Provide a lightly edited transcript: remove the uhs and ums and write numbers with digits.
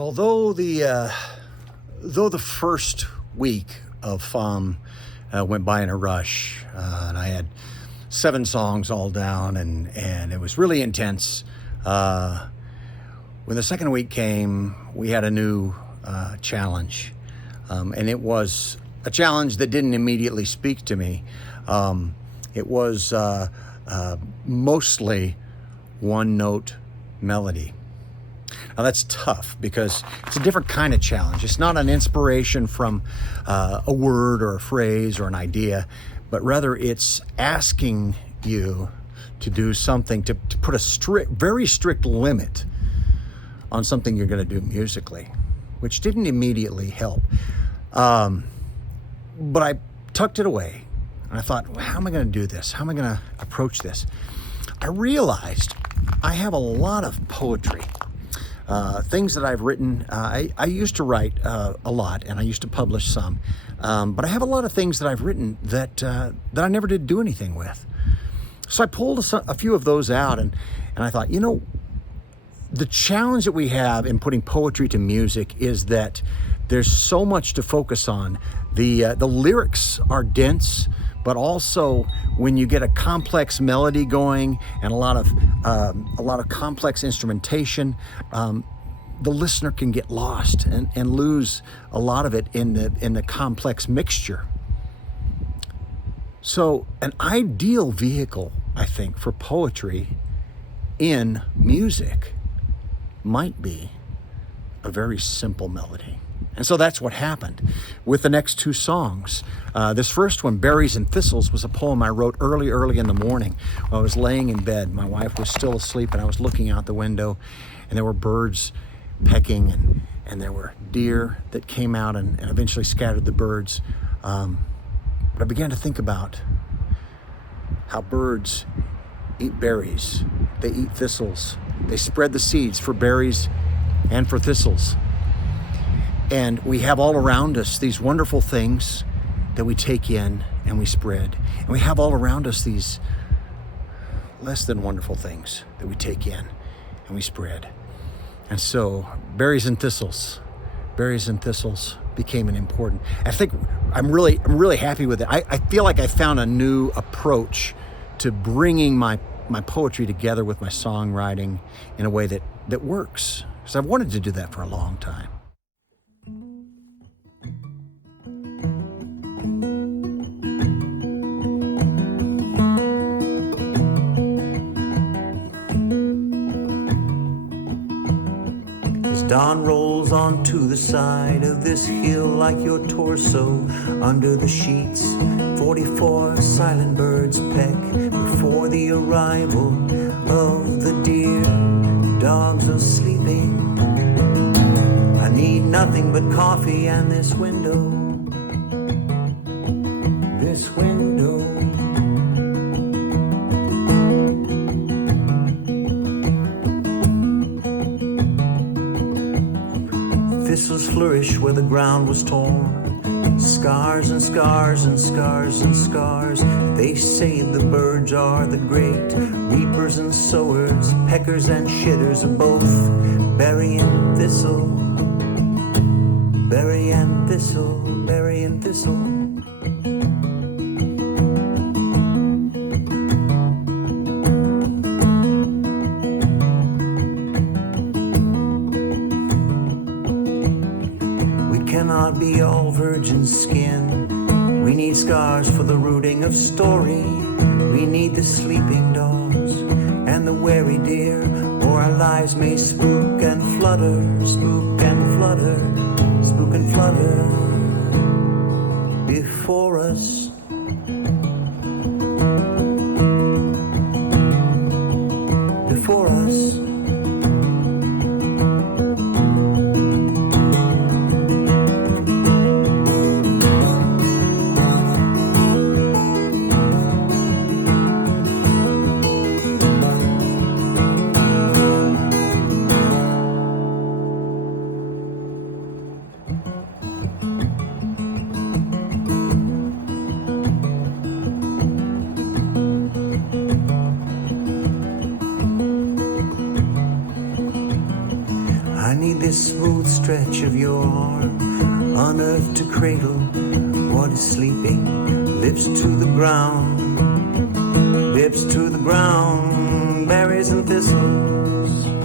Well, though the first week of FOM went by in a rush, and I had 7 songs all down, and it was really intense. When the second week came, we had a new challenge, and it was a challenge that didn't immediately speak to me. It was mostly one-note melody. Now that's tough because it's a different kind of challenge. It's not an inspiration from a word or a phrase or an idea, but rather it's asking you to do something, to put a very strict limit on something you're going to do musically, which didn't immediately help. But I tucked it away and I thought, well, how am I going to do this? How am I going to approach this? I realized I have a lot of poetry. Things that I've written. I used to write a lot, and I used to publish some, but I have a lot of things that I've written that I never did do anything with. So I pulled a few of those out, and I thought, the challenge that we have in putting poetry to music is that there's so much to focus on. The lyrics are dense, but also when you get a complex melody going and a lot of complex instrumentation, the listener can get lost and lose a lot of it in the complex mixture. So an ideal vehicle, I think, for poetry in music might be a very simple melody. And so that's what happened with the next 2 songs. This first one, Berries and Thistles, was a poem I wrote early in the morning. While I was laying in bed. My wife was still asleep and I was looking out the window, and there were birds pecking and there were deer that came out and eventually scattered the birds. But I began to think about how birds eat berries. They eat thistles. They spread the seeds for berries and for thistles. And we have all around us these wonderful things that we take in and we spread. And we have all around us these less than wonderful things that we take in and we spread. And so berries and thistles became an important. I think I'm really happy with it. I feel like I found a new approach to bringing my poetry together with my songwriting in a way that works. Because I've wanted to do that for a long time. Dawn rolls onto the side of this hill like your torso under the sheets. 44 silent birds peck before the arrival of the deer. Dogs are sleeping. I need nothing but coffee and this window. This window. Thistles flourish where the ground was torn. Scars and scars and scars and scars. They say the birds are the great reapers and sowers, peckers and shitters of both berry and thistle. Berry and thistle, berry and thistle. Cannot be all virgin skin. We need scars for the rooting of story. We need the sleeping dogs and the wary deer, or our lives may spook and flutter, spook and flutter, spook and flutter before us. Before us. this smooth stretch of your arm, on earth to cradle what is sleeping, lips to the ground, lips to the ground, berries and thistles.